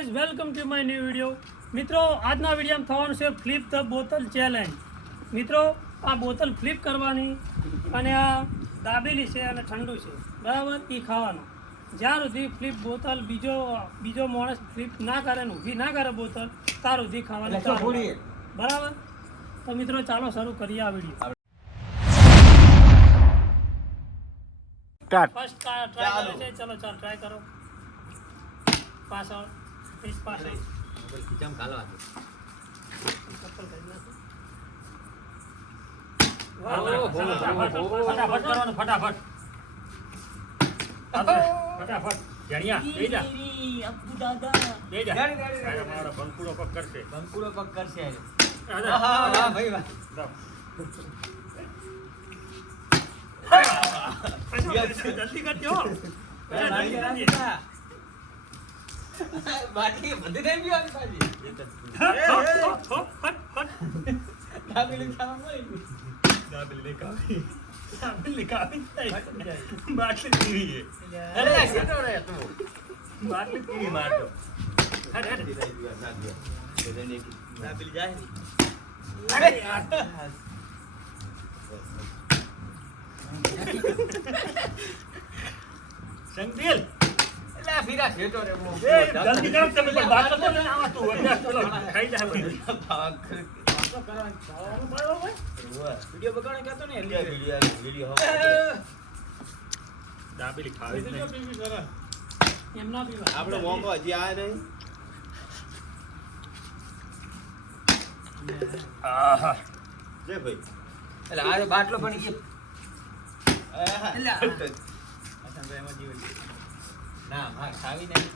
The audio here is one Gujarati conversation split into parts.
Guys, welcome to my new video. મિત્રો, આજના વિડીયોમાં થવાનું છે ફ્લિપ ધ બોટલ ચેલેન્જ. મિત્રો, આ બોટલ ફ્લિપ કરવાની અને આ દાબેલી છે અને ઠંડુ છે, બરાબર? એ ખાવાનું. જ્યાં સુધી ફ્લિપ બોટલ બીજો માણસ ફ્લિપ ના કરે ને ઊભી ના કરે બોટલ, ત્યાર સુધી ખાવાની, બરાબર? તો મિત્રો, ચાલો શરૂ કરીએ આ વિડીયો. ફર્સ્ટ ટ્રાય કરે છે. ચલો ચાલ ટ્રાય કરો. પાછળ જલ્દી કરજો. બાકી બધી થઈ ગઈ આની પાછી દાબેલી ખાવી બાટલી પીવી અરે સેટો રે તું બાટલી પીવી મારતો. દાબેલી જાય અરે યાર, સંગીલ એલા ફીરા સેટો રે મો જલ્દી કરો તમે. પણ બાટલો તો નહીં આવા તું અડ્યા ચલો ખાઈ જાય બધું. વિડિયો બગાડે કહેતો ને વિડિયો દાબેલી ખાવી જ નહીં. એમ ના પીવાય. આપણો મોકો હજી આ નહીં. આહા, જે ભાઈ એટલે આ બાટલો પણ કે ના માં ખાવી નહીં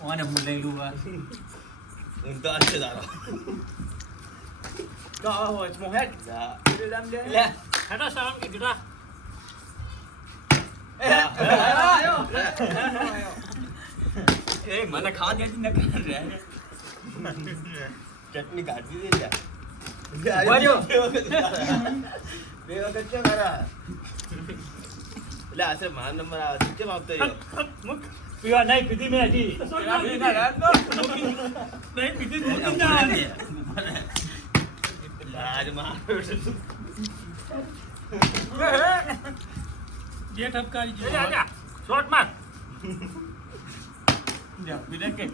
ઓને હું લઈ લઉં હું તો આજે દારો તો હોય મોહેટ લે હેડા સાવન કે ગીડા. એ મને ખાવા દેતી ન કર રે ચટણી કાઢી દે લ્યા. વાજો. બે વખત છે મારા. એટલે આશરે મારો નંબર આવે છે. કેમ આપતો રહ્યો? પીવા નહીં પીધી મેં હજી. નહીં પીધી દૂધ ના આવે. આજ મારો જે ઠપકારી જો આજા શોટ માર. જા બીજે કે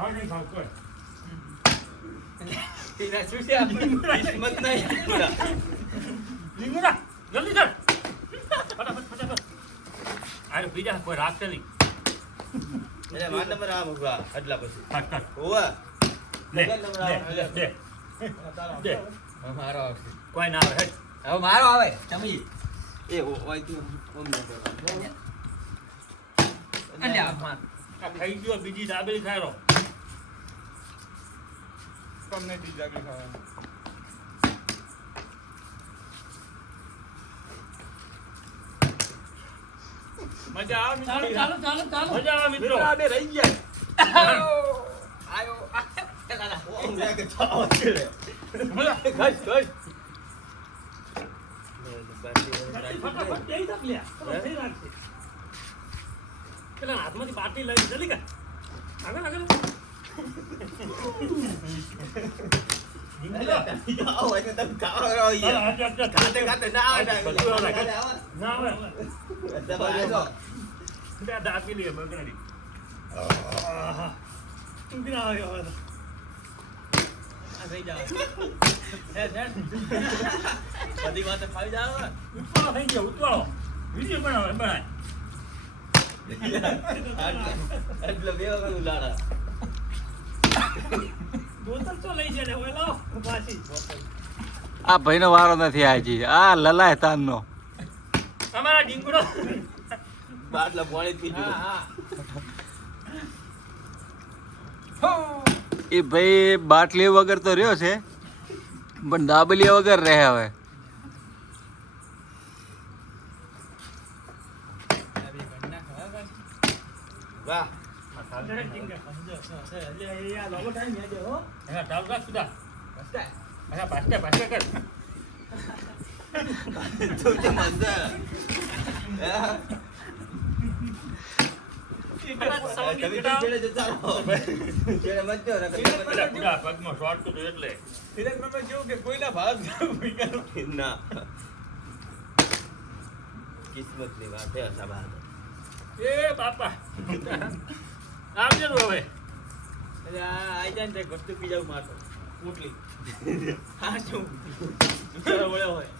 આવ નહીં ખાવ કોઈ. તેરા શું છે કિસ્મત નહીં પૂરા લીંગુડા જલ્દી કર. ફટાફટ. આરે બીજા કોઈ રાખશે નહીં. એટલે મારો નંબર આ મૂકવા આટલા પછી. ફટ ઓવા લે દે દે. મારો આવશે કોઈ ના આવે હેડ. હવે મારો આવે તમે એ ઓય તું ઓમ ન કર. અલ્યા માર આ ખાઈ ગયો બીજી દાબેલી ખાઈ રહો. તમને પીઝા બી ખાવાનું મજા આવે મિત્રો. ચાલો મજા આવે મિત્રો. બે રહી ગયા આયો ઓમ રે કે ચાવ છે રે. ઘસ ઘસ ફટાફટ જઈ તક લ્યા. ચલો થઈ રાખશે. પેલા હાથમાંથી બાટલી લઈ જલ્દી કર. આગળ આવો એટલે તમે ખાવા રહો યાર. ખાતે ખાતે ના આવે. બધું આવે. ના આવે. દબાજો. બે દાબેલી હે બગડી. ઉગરા આવ્યો હવે. આ થઈ જાવ હેડ હેડ બધી વાત ખાઈ જાવ ઉતવાળો થઈ ગયો ઉતવાળો. વિડીયો બનાય. એટલે બે વખત ઉલાડા. બોતલ તો લઈ જાય હવે લાવો પાછી. આ ભાઈનો વારો નથી આજી આ લલાય તાનનો અમારા ડીંગડો બાટલા પાણી પીજો. હા એ ભાઈ બાટલી વગર તો રહ્યો છે પણ દાબેલી વગર રહે હવે. વાહ. જરા ડીંગા. એના ટાલ રાખ સુધા અચ્છા પાસ્તે કર તું તો મસ્ત તમે છેડે જતા રહો છેડે મત જો પેલા પૂરા પગમાં શોર્ટ તો એટલે ના કિસ્મત ની વાત છે સાબા એ બાપા આવજે રો હવે આઈ જાય ને વસ્તુ પી જાવ મારતો ઉટલી હા શું ઓળ્યો હોય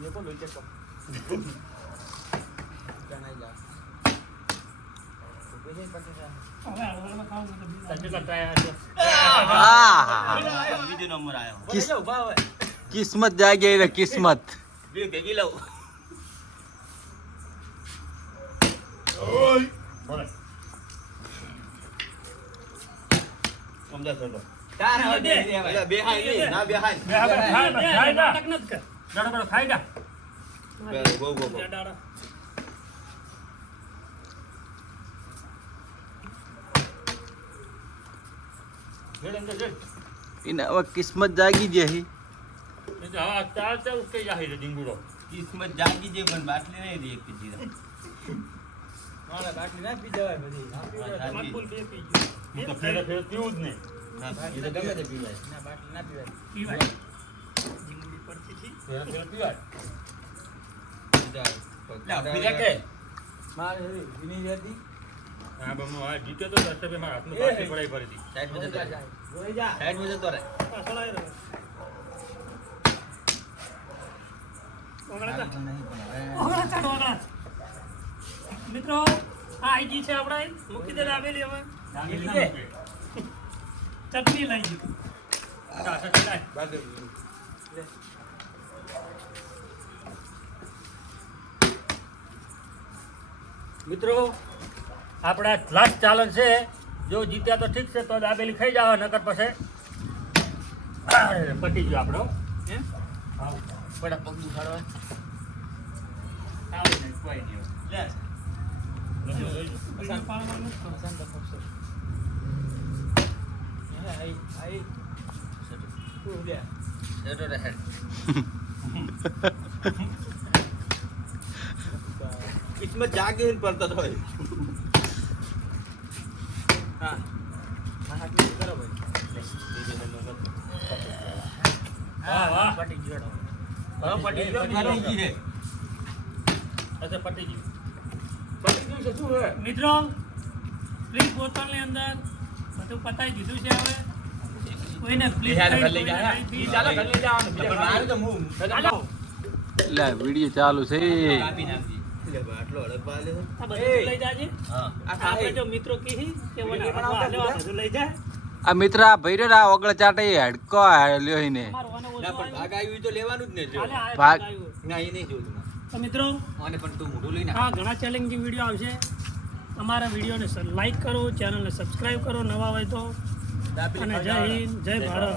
ये को लोचे को जाना जा कोई नहीं पता હવે હળવદમાં ખાવું તો બીજા. કેટલા ટ્રાય છે બીજો નંબર આયો કિસ- ઉભા હોય કિસ્મત જાગે રે કિસ્મત બે ભેગી લઉં બોલે સમજા છોડો તાર હવે બે બે હાઈ નહીં ના બે હાઈ બે હવે બે, ખાઈ બે, ખાઈ જા નાટક નથી કર. જાડો બડો ખાઈ જા બહુ બહુ બે દાડા. જેડ અંદર જેડ એને હવે કિસ્મત જાગી જહી એ તો હા ચાલ ચાલ ઉઠી જા હે ડીંગુડો કિસ્મત જાગી જે પણ બાટલી નહીં દે એક પીજી મારા બાટલી ના પી જવાય બધી મકબૂલ બે પી ગયો. હું તો ફેરે ફેરે પીવું જ નહીં ના એ તો ગમે તે પીવાય ના બાટલી ના પીવાય પીવાય. જીંગડી પડતી હતી. ફેરે ફેરે પીવાય બીજા કે હા બમો આ જીતે તો દસ રૂપિયા મારા હાથમાં બાટલી પડાઈ પડી હતી સાઈડ માં જતો રહે સાઈડ માં જતો રહે આ સળાઈ રહ્યો. ઓગળા ચાલ. ઓગળા ચાલ, ઓગળા. મિત્રો આ આઈ ગઈ છે આપણે મૂકી દે દાબેલી હવે ચટણી લઈ ગઈ. મિત્રો આપણા લાસ્ટ ચાલન છે જો જીત્યા તો ઠીક છે તો દાબેલી ખાઈ જાવ નકર પછી પટી ગયો આપણો હે? પડા પગ દુખાડવા કોઈ નહીં લે બીજું પાડવાનું નથી. જતો રહે કિસ્મત જાગે ને પડતો હોય હા બીજો નંબર વાહ વાહ પટી ગયો હા પટી ગયો પટી ગઈ હે અચ્છા પટી ગયું પટી ગયું છે શું હે મિત્રો પ્લીઝ બોતલની અંદર બધું પતાઈ દીધું છે હવે કોઈને પ્લીઝ ચાલો ઘર લઈ જવાનું પણ મારે તો હું લે વિડીયો ચાલુ છે કાપી નાખી લે આટલો હડપા લે આ બધું લઈ જાજે. હા આપણે જો મિત્રો કહી કે મને હાથમાં હાલ્યો આ બધું લઈ જાય. આ મિત્ર આ ભૈરો આ ઓગળ ચાટે હડકો લ્યો ઈને અમારું આને ઓછું ના પણ ભાગ આવ્યું તો લેવાનું જ ને જો હાલે આ ભાગ. આવ્યું. ના એ નહીં જોયું તો મિત્રો અને પણ તું મોઢું લઈને આ ઘણા ચેલેન્જિંગ વિડીયો આવશે. અમારા વિડીયોને લાઈક કરો, ચેનલને સબસ્ક્રાઇબ કરો નવા હોય તો. અને જય હિન્દ, જય ભારત.